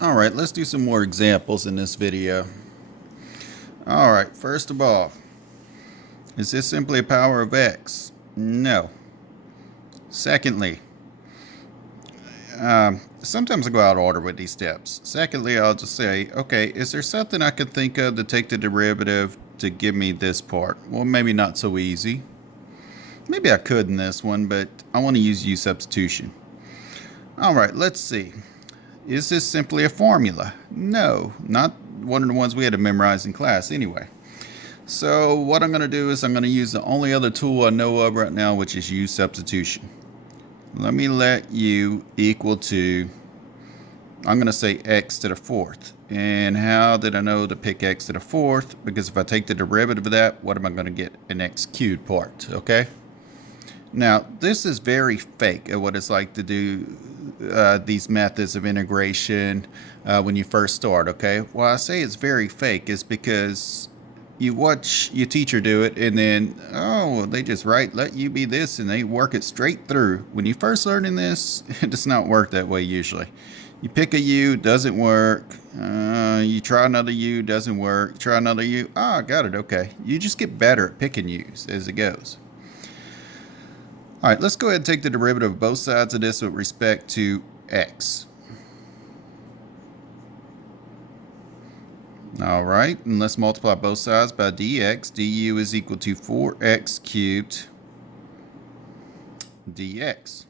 Alright, let's do some more examples in this video. Alright, first of all, is this simply a power of x? No. Secondly, sometimes I go out of order with these steps. Secondly, I'll just say, okay, is there something I could think of to take the derivative to give me this part? Well, maybe not so easy. Maybe I could in this one, but I want to use U substitution. Alright, let's see. Is this simply a formula? No, not one of the ones we had to memorize in class anyway. So what I'm going to do is I'm going to use the only other tool I know of right now, which is U substitution. Let me let U equal to, I'm going to say x to the fourth. And how did I know to pick x to the fourth? Because if I take the derivative of that, what am I going to get? An x cubed part, okay? Now, this is very fake at what it's like to do these methods of integration when you first start, okay? Why I say it's very fake is because you watch your teacher do it and then, oh, they just let you be this and they work it straight through. When you first learning this, it does not work that way usually. You pick a U, doesn't work. You try another U, doesn't work. Try another U, got it, okay. You just get better at picking U's as it goes. All right, let's go ahead and take the derivative of both sides of this with respect to x. All right, and let's multiply both sides by dx. du is equal to 4x cubed dx.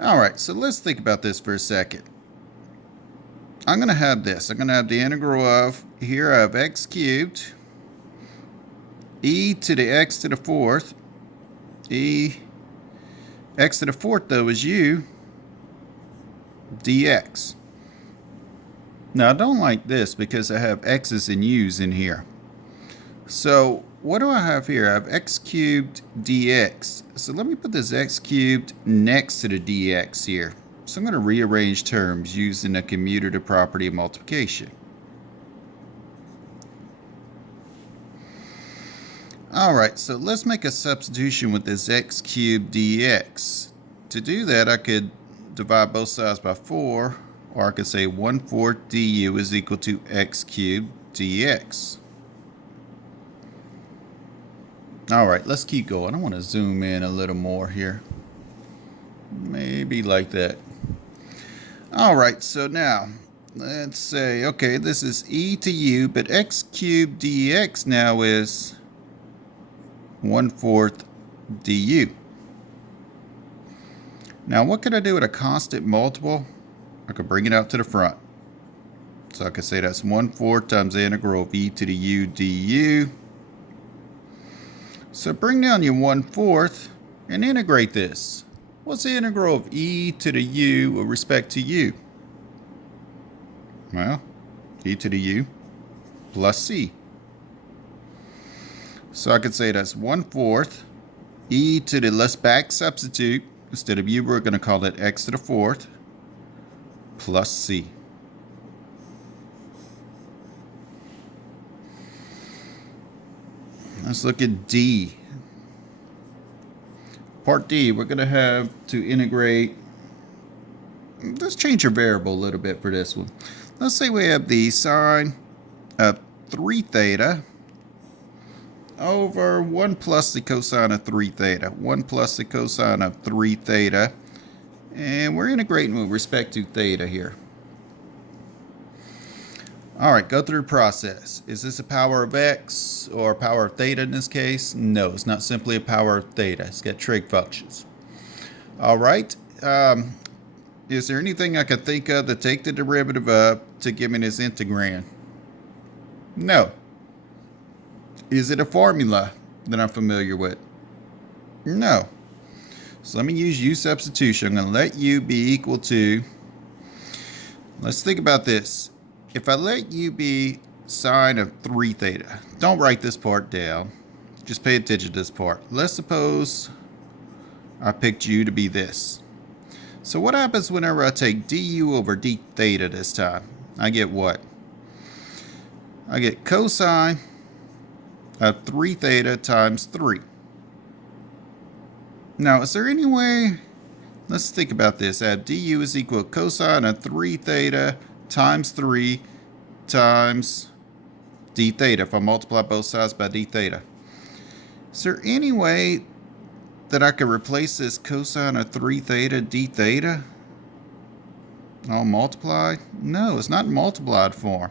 All right, so let's think about this for a second. I'm going to have this. I'm going to have the integral of, here I have x cubed, e to the x to the fourth, x to the fourth, though, is u dx. Now, I don't like this because I have x's and u's in here. So, what do I have here? I have x cubed dx. So, let me put this x cubed next to the dx here. So, I'm going to rearrange terms using the commutative property of multiplication. Alright, so let's make a substitution with this x cubed dx. To do that, I could divide both sides by 4, or I could say 1/4 du is equal to x cubed dx. Alright, let's keep going. I want to zoom in a little more here. Maybe like that. Alright, so now, let's say, okay, this is e to u, but x cubed dx now is 1/4 du. Now, what could I do with a constant multiple? I could bring it out to the front. So I could say that's 1/4 times the integral of e to the u du. So bring down your 1/4 and integrate this. What's the integral of e to the u with respect to u? Well, e to the u plus c. So I could say that's 1/4 e to the, let's back substitute. Instead of u, we're going to call it x to the fourth plus c. Let's look at D. Part D, we're going to have to integrate. Let's change our variable a little bit for this one. Let's say we have the sine of 3 theta over 1 plus the cosine of 3 theta. 1 plus the cosine of 3 theta. And we're integrating with respect to theta here. Alright, go through the process. Is this a power of x or a power of theta in this case? No, it's not simply a power of theta. It's got trig functions. Alright, is there anything I could think of to take the derivative of to give me this integrand? No. Is it a formula that I'm familiar with? No. So let me use U substitution. I'm going to let U be equal to, let's think about this. If I let U be sine of 3 theta, don't write this part down. Just pay attention to this part. Let's suppose I picked U to be this. So what happens whenever I take du over d theta this time? I get what? I get cosine of 3 theta times 3. Now, is there any way Let's think about this. I have du is equal to cosine of 3 theta times 3 times d theta if I multiply both sides by d theta. Is there any way that I could replace this cosine of 3 theta d theta? All multiplied? No, it's not in multiplied form.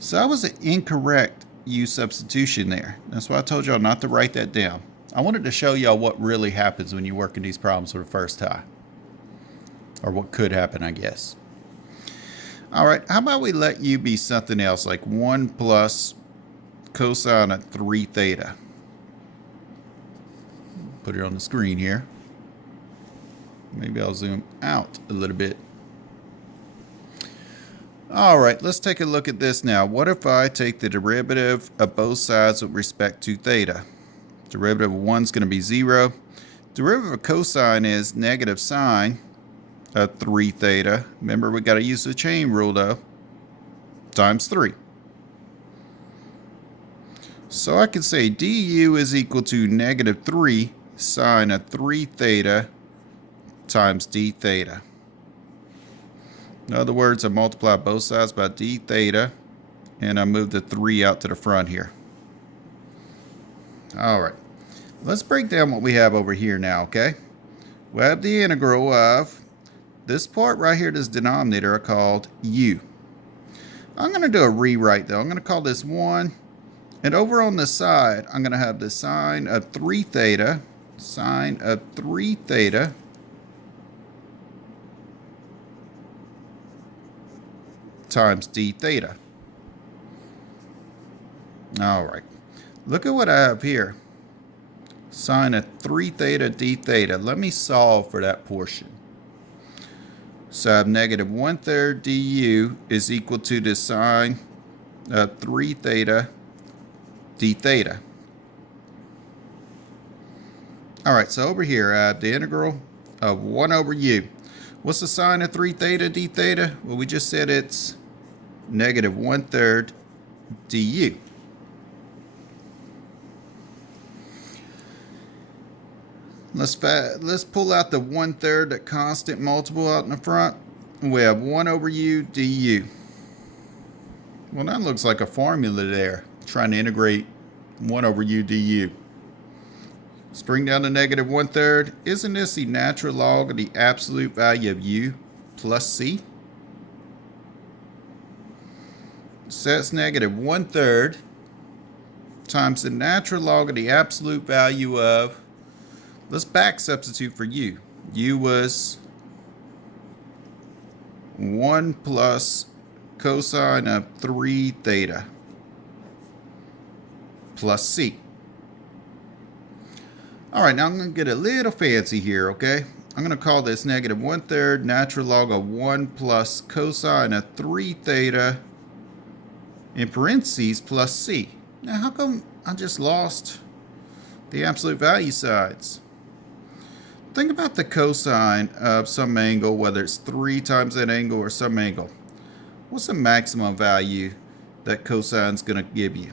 So that was an incorrect u substitution there. That's why I told y'all not to write that down. I wanted to show y'all what really happens when you work in these problems for the first time. Or what could happen, I guess. Alright, how about we let u be something else, like 1 plus cosine of 3 theta. Put it on the screen here. Maybe I'll zoom out a little bit. Alright, let's take a look at this now. What if I take the derivative of both sides with respect to theta? Derivative of 1 is going to be 0. Derivative of cosine is negative sine of 3 theta. Remember, we got to use the chain rule though. Times 3. So I can say du is equal to negative 3 sine of 3 theta times d theta. In other words, I multiply both sides by d theta, and I move the 3 out to the front here. Alright, let's break down what we have over here now, okay? We have the integral of this part right here, this denominator, called u. I'm going to do a rewrite though. I'm going to call this 1, and over on the side, I'm going to have the sine of 3 theta, times d theta. Alright, look at what I have here. Sine of 3 theta d theta. Let me solve for that portion. So I have negative 1/3 du is equal to the sine of 3 theta d theta. Alright, so over here I have the integral of 1 over u. What's the sine of 3 theta d theta? Well, we just said it's negative 1/3 du. Let's pull out the 1/3, that constant multiple out in the front. We have 1 over u du. Well, that looks like a formula there, trying to integrate 1 over u du. Let's bring down to negative 1/3. Isn't this the natural log of the absolute value of u plus c? So that's negative 1/3 times the natural log of the absolute value of, let's back substitute for u. U was 1 plus cosine of 3 theta plus c. Alright, now I'm going to get a little fancy here, okay? I'm going to call this negative 1/3 natural log of 1 plus cosine of 3 theta in parentheses plus c. Now, how come I just lost the absolute value sides? Think about the cosine of some angle, whether it's 3 times that angle or some angle. What's the maximum value that cosine is going to give you?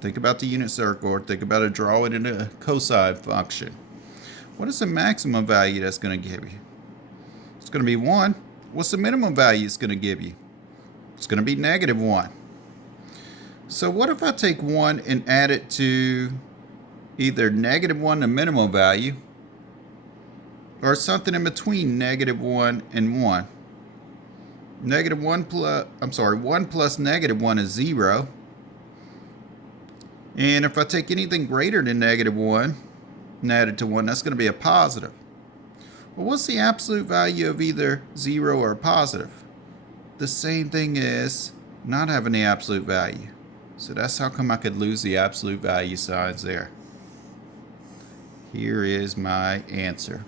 Think about the unit circle, or think about it, draw it into a cosine function. What is the maximum value that's going to give you? It's going to be 1. What's the minimum value it's going to give you? It's going to be negative 1. So what if I take 1 and add it to either negative 1, the minimum value, or something in between negative 1 and 1? Negative 1 plus negative 1 is 0. And if I take anything greater than negative 1 and add it to 1, that's going to be a positive. Well, what's the absolute value of either 0 or a positive? The same thing as not having the absolute value. So that's how come I could lose the absolute value signs there. Here is my answer.